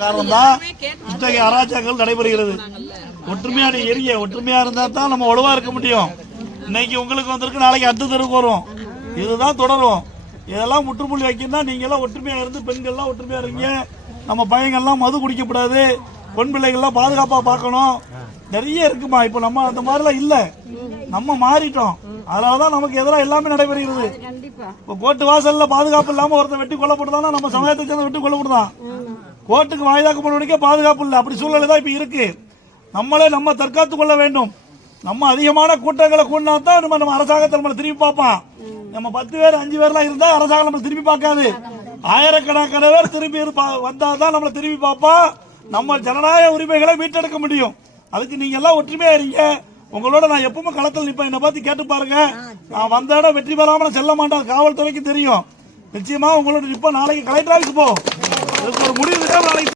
காரணம் தான் இத்தகைய அராஜகங்கள் நடைபெறுகிறது. ஒற்றுமையா நீ எரிய ஒற்றுமையா இருந்தா தான் நம்ம வலுவா இருக்க முடியும். இன்னைக்கு உங்களுக்கு வந்திருக்கு நாளைக்கு அடுத்த தெருவுக்கு வரும் இதுதான் தொடரும். இதெல்லாம் முற்றுப்புள்ளி வைக்கணும்னா நீங்க எல்லாம் ஒற்றுமையா இருந்து பெண்கள்லாம் ஒற்றுமையா இருக்கீங்க நம்ம பையங்கள்லாம் மது குடிக்கக்கூடாது பெண் பிள்ளைகள்லாம் பாதுகாப்பா பார்க்கணும். நிறைய இருக்குமா? இப்போ நம்ம அந்த மாதிரிலாம் இல்ல. நம்ம மாறிட்டோம். அதனாலதான் நமக்கு எதிராக எல்லாமே நடைபெறுகிறது. இப்போ கோர்ட்டு வாசல்ல பாதுகாப்பு இல்லாம ஒருத்தன் வெட்டி கொல்லப்படுதானா நம்ம சமயத்தை சேர்ந்த வெட்டி கொல்லப்படுதான். கோர்ட்டுக்கு வாய்தாக்கு கும்பிடுவதற்கே பாதுகாப்பு இல்லை. அப்படி சூழ்நிலை தான் இப்போ இருக்கு. நம்மளே நம்ம தற்காத்து கொள்ள வேண்டும். நம்ம அதிகமான கூட்டங்களை கூட்டினா தான் நம்ம நம்ம அரசாங்கத்தை நம்மளை திரும்பி பார்ப்பான். நம்ம பத்து பேர் அஞ்சு பேர்லாம் இருந்தால் அரசாங்கம் நம்மளை திரும்பி பார்க்காது. ஆயிரக்கணக்கான பேர் திரும்பி இருப்பா தான் நம்மளை திரும்பி பார்ப்பான். நம்ம ஜனநாயக உரிமைகளை மீட்டெடுக்க முடியும். அதுக்கு நீங்க எல்லாம் ஒற்றுமையா இருங்க. உங்களோட நான் எப்பவுமே களத்தில் நிற்பேன். என்னை பார்த்து கேட்டு பாருங்க. நான் வந்த இடம் வெற்றி பெறாமல் நான் செல்ல மாட்டேன். காவல்துறைக்கு தெரியும். நிச்சயமா உங்களோட நிற்பேன். நாளைக்கு கலெக்டர் ஆஃபீஸ் போ. முடிவு இருக்கா நாளைக்கு